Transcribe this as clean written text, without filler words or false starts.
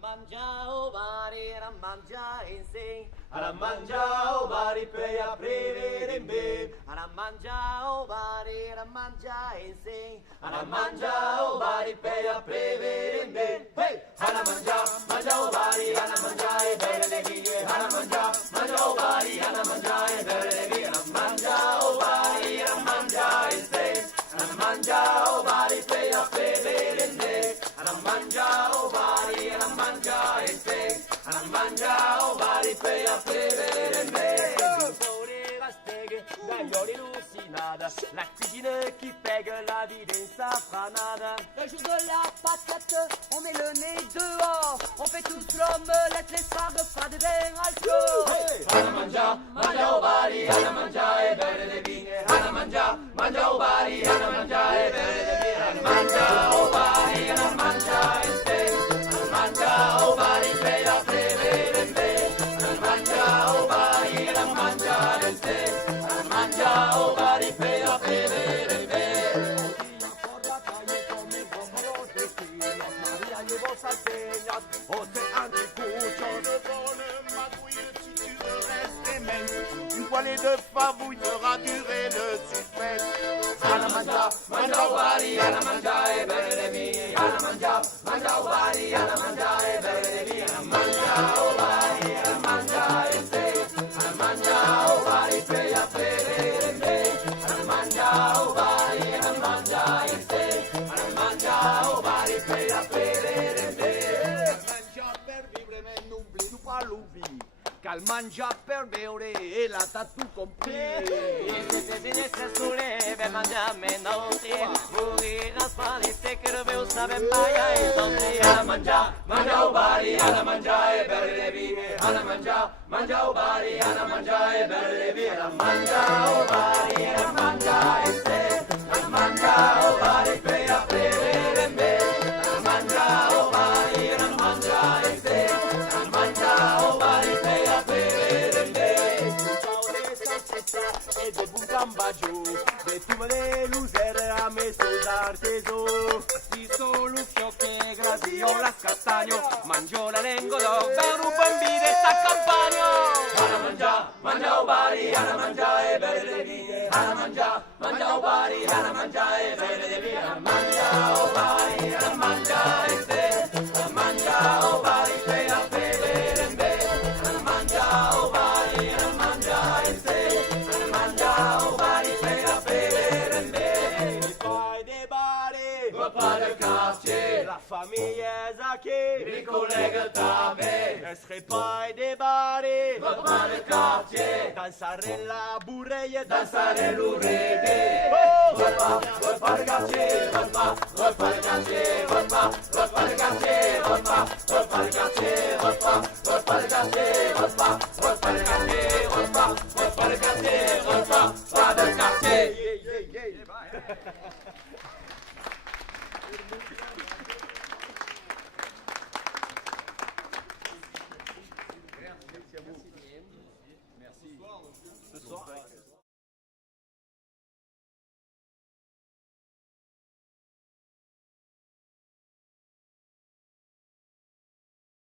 mangiao bari, a mangiare insieme. Alla mangiao bari per aprire in be. Alla mangiao bari, a mangiare insieme. Alla mangiao bari per aprire in be. Hey! Alla mangiao bari, alla mangiare bere le vie. Alla mangiao bari, alla mangiare bere le vie. Alla mangiao bari, alla mangiare insieme. Alla mangiao bari per aprire in be. Alla mangiao bari, alla mangiare insieme. Alla mangiao bari per aprire in be. Gaglioli hallucinades, la cuisine qui pègue la vie des sapranades. Le jour de la patate, on met le nez dehors. On fait toute l'omelette, les sardes, pas de verre à chaud. Alla mangiao bari, alla mangiare bere le vie. Alla mangiao bari, alla mangiare bere le vie. Alla mangiao bari, alla mangiare steak. Alla mangiao bari per aprire in be. Alla mangiao bari, alla mangiare steak. Alla mangiao bari per aprire in be. Une poêlée de favouille fera durer le suspense. Alla mangiao bari, alla mangiare bere le vie. Alla mangiao bari, alla mangiare bere le vie. Alla mangiao bari, alla mangiare steak. Alla mangiao bari per aprire in be. Alla mangiao bari, alla mangiare steak. Alla mangiao bari per aprire in be. Mangia per vivre, mais n'oublie pas l'oubli. Cal mangia per beure e la tatu compris. Se se souleve, mangiame noti. Mourir a spalite che dove usave paia e donde. Alla mangiao bari, alla mangiare bere le vie. Alla mangiao bari, alla mangiare bere le vie. Alla mangiao bari, alla mangiare steak. Alla mangiao bari per aprire in be. Alla mangiao bari, alla mangiare steak. Alla mangiao bari per aprire in be. E de bun cambaggio, de tumele luser a mesos arteso. Si solo fiocche grazio la scastagno, mangio la lengolo, per un bambino sta campagna. Alla mangiao bari, alla mangiare bere le vie. Alla mangiao bari, alla mangiare bere le vie. Alla mangiao bari, alla mangiare steak. Alla mangiao bari per aprire in be. Alla mangiao bari, alla mangiare steak. Alla mangiao bari per aprire in be. Poi de bare, Repas de quartier, la famille Zaki, ricollega tave. ne serait pas de bare. Repas de quartier, Dansare la bourreille, danzare l'urete. Repas de quartier, repas de quartier, repas de quartier, repas de quartier, repas de quartier, repas de quartier, repas de quartier, repas de quartier. Ce soir.